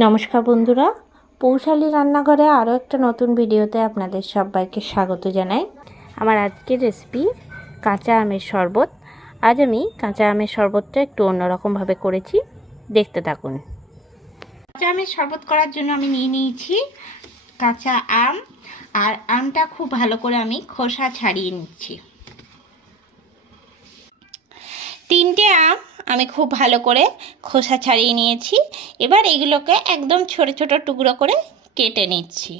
নমস্কার বন্ধুরা, পৌশালী রান্নাঘরে আরও একটা নতুন ভিডিওতে আপনাদের সবাইকে স্বাগত জানাই। আমার আজকের রেসিপি কাঁচা আমের শরবত। আজ আমি কাঁচা আমের শরবতটা একটু অন্যরকমভাবে করেছি, দেখতে থাকুন। কাঁচা আমের শরবত করার জন্য আমি নিয়ে নিয়েছি কাঁচা আম, আর আমটা খুব ভালো করে আমি খোসা ছাড়িয়ে নিচ্ছি। 3টে আম আমি খুব ভালো করে খোসা ছাড়িয়ে নিয়েছি। এবার এগুলোকে একদম ছোট ছোট টুকরো করে কেটে নিচ্ছি।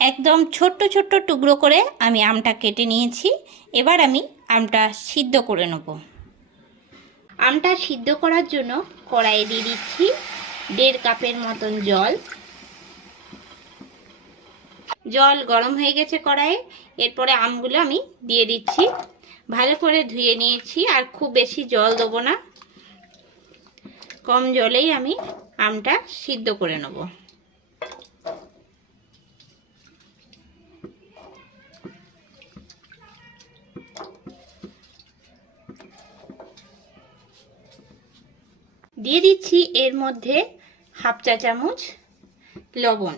একদম ছোট্ট ছোট্ট টুকরো করে আমি আমটা কেটে নিয়েছি। এবার আমি আমটা সিদ্ধ করে নেব। আমটা সিদ্ধ করার জন্য কড়াইয়ে দিয়ে দিচ্ছি 1.5 কাপের মতন জল। জল গরম হয়ে গেছে কড়াইয়ে। এরপরে আমগুলো আমি দিয়ে দিচ্ছি। ভালো করে ধুয়ে নিয়েছি, আর খুব বেশি জল দেবো না, কম জলেই আমি আমটা সিদ্ধ করে নেব। দিয়ে দিচ্ছি এর মধ্যে 1/2 চা চামচ লবণ।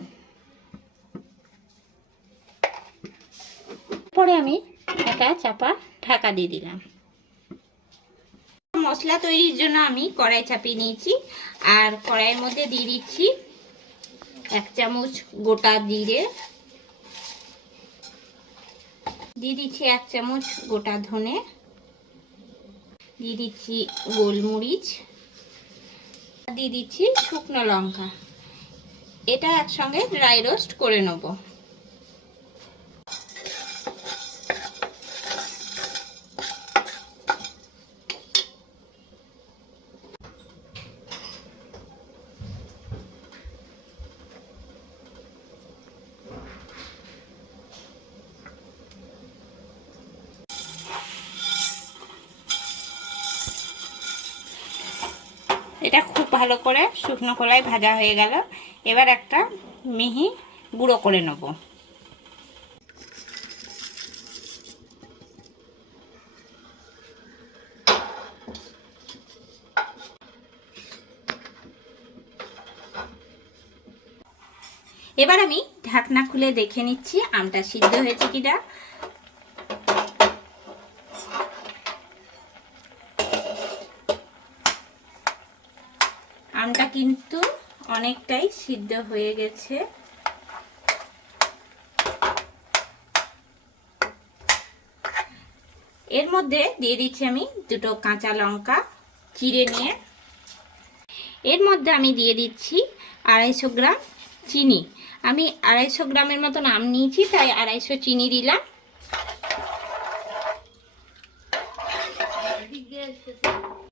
পরে আমি একটা চাপা ঢাকা দিয়ে দিলাম। মশলা তৈরির জন্য আমি কড়াই চাপিয়ে নিয়েছি, আর কড়াইয়ের মধ্যে দিয়ে দিচ্ছি 1 চামচ গোটা জিরে, দিয়ে দিচ্ছি 1 চামচ গোটা ধনে, দিয়ে দিচ্ছি গোলমরিচ, দিয়ে দিচ্ছি শুকনো লঙ্কা। এটা একসঙ্গে ড্রাই রোস্ট করে নেব। এটা খুব ভালো করে শুকনো খোলায় ভাজা হয়ে গেল। এবার একটা মিহি গুঁড়ো করে নেব। এবার আমি ঢাকনা খুলে দেখে নিচ্ছি আমটা সিদ্ধ হয়েছে কিনা। আমটা কিন্তু অনেকটাই সিদ্ধ হয়ে গেছে। এর মধ্যে দিয়ে দিচ্ছি আমি 2টো কাঁচা লঙ্কা চিড়ে নিয়ে। এর মধ্যে আমি দিয়ে দিচ্ছি 250 গ্রাম চিনি। আমি 250 গ্রামের মতন আম নিয়েছি, তাই 250 চিনি দিলাম।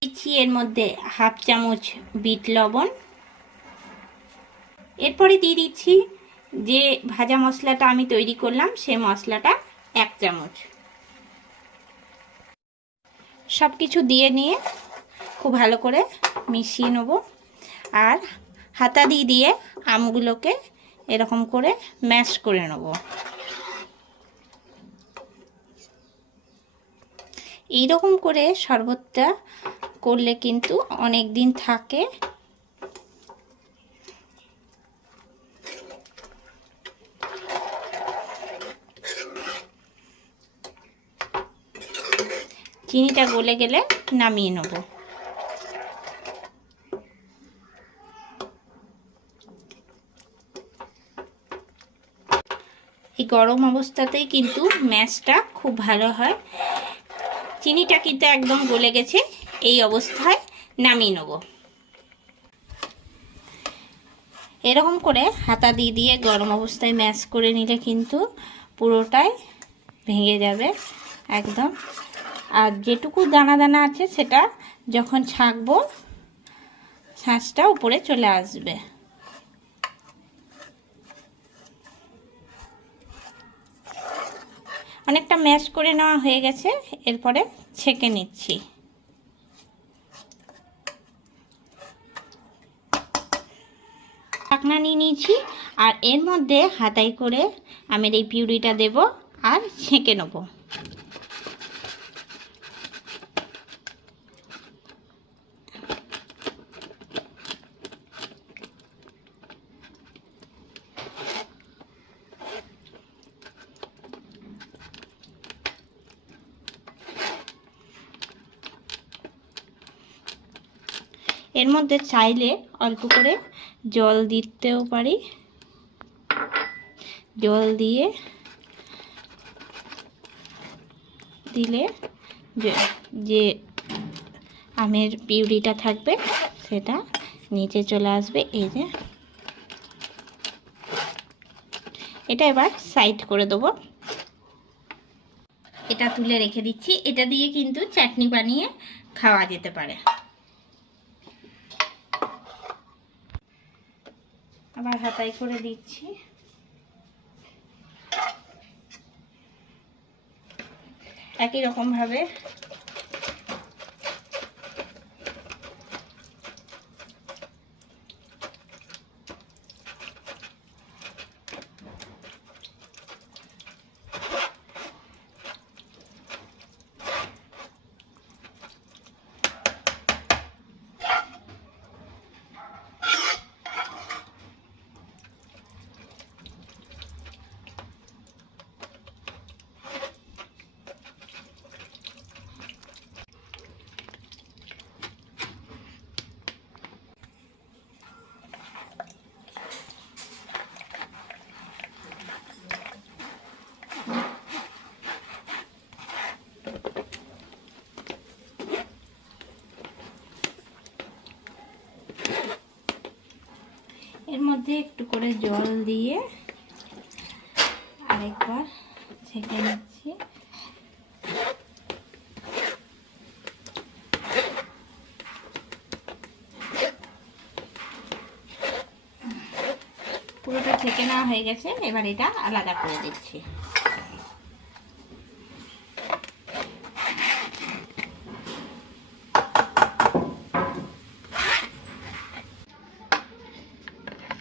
দিচ্ছি এর মধ্যে 1/2 চামচ বিট লবণ। এরপরে দিয়ে দিচ্ছি যে ভাজা মশলাটা আমি তৈরি করলাম, সেই মশলাটা 1 চামচ। সব কিছু দিয়ে নিয়ে খুব ভালো করে মিশিয়ে নেব, আর হাতা দিয়ে আমগুলোকে এরকম করে ম্যাশ করে নেব। এইরকম করে শরবতটা করলে কিন্তু অনেক দিন থাকে। চিনিটা গলে গেলে নামিয়ে নেব। এই গরম অবস্থাতেই কিন্তু ম্যাশটা খুব ভালো হয়। চিনিটা কিন্তু একদম গলে গেছে, এই অবস্থায় নামিয়ে নেব। এরকম করে হাতা দিয়ে গরম অবস্থায় ম্যাশ করে নিলে কিন্তু পুরোটাই ভেঙে যাবে একদম। আর যেটুকু দানা দানা আছে সেটা যখন ছাঁকবো ছাঁচটা উপরে চলে আসবে। অনেকটা ম্যাশ করে নেওয়া হয়ে গেছে, এরপরে ছেঁকে নিচ্ছি। ঢাকনা নিয়ে নিয়েছি, আর এর মধ্যে হাতাই করে আমি এই পিউরিটা দেব আর ছেঁকে নেব। এর মধ্যে চাইলে অল্প করে জল দিতেও পারি। জল দিয়ে দিলে যে আমের পিউরিটা থাকবে সেটা নিচে চলে আসবে। এই যে এটা এবার সাইড করে দেবো। এটা তুলে রেখে দিচ্ছি। এটা দিয়ে কিন্তু চাটনি বানিয়ে খাওয়া যেতে পারে। আবার হাতায় করে দিচ্ছি। একই রকম ভাবে এর মধ্যে একটু করে জল দিয়ে আরেকবার ছেঁকে নিচ্ছি। পুরোটা ছেঁকে নেওয়া হয়ে গেছে। এবার এটা আলাদা করে দিচ্ছি।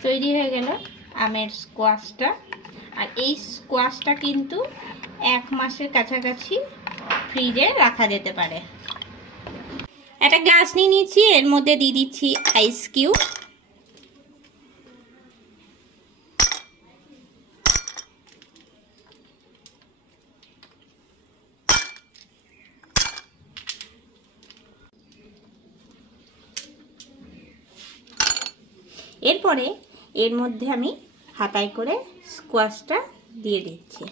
তৈরি হয়ে গেল আমের স্কোয়াশটা। আর এই স্কোয়াশটা কিন্তু 1 মাসের কাছাকাছি ফ্রিজে রাখা যেতে পারে। একটা গ্লাস নিয়ে নিয়েছি, এর মধ্যে দিয়ে দিচ্ছি আইস কিউব। এরপরে এর মধ্যে আমি হাতায় করে স্কোয়াশটা দিয়ে দিচ্ছি।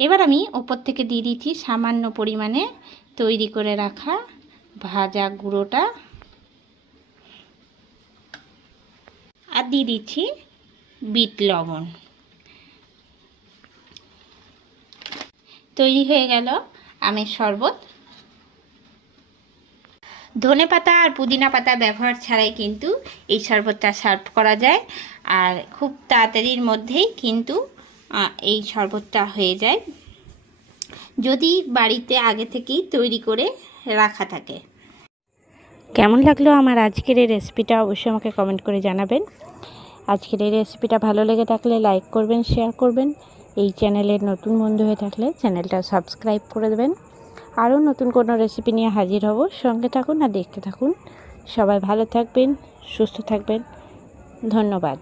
এবার আমি ওপর থেকে দিয়ে দিচ্ছি সামান্য পরিমাণে তৈরি করে রাখা ভাজা গুঁড়োটা, আর দিয়ে দিচ্ছি বিট লবণ। তৈরি হয়ে গেল আমের শরবত। ধনেপাতা আর পুদিনা পাতা ব্যবহার ছাড়াই কিন্তু এই শরবতটা সার্ভ করা যায়, আর খুব তাড়াতাড়ির মধ্যেই কিন্তু এই শরবতটা হয়ে যায় যদি বাড়িতে আগে থেকেই তৈরি করে রাখা থাকে। কেমন লাগলো আমার আজকের এই রেসিপিটা অবশ্যই আমাকে কমেন্ট করে জানাবেন। আজকের এই রেসিপিটা ভালো লেগে থাকলে লাইক করবেন, শেয়ার করবেন। এই চ্যানেলের নতুন বন্ধু হয়ে থাকলে চ্যানেলটা সাবস্ক্রাইব করে দেবেন। আরও নতুন কোনো রেসিপি নিয়ে হাজির হব। সঙ্গে থাকুন আর দেখতে থাকুন। সবাই ভালো থাকবেন, সুস্থ থাকবেন। ধন্যবাদ।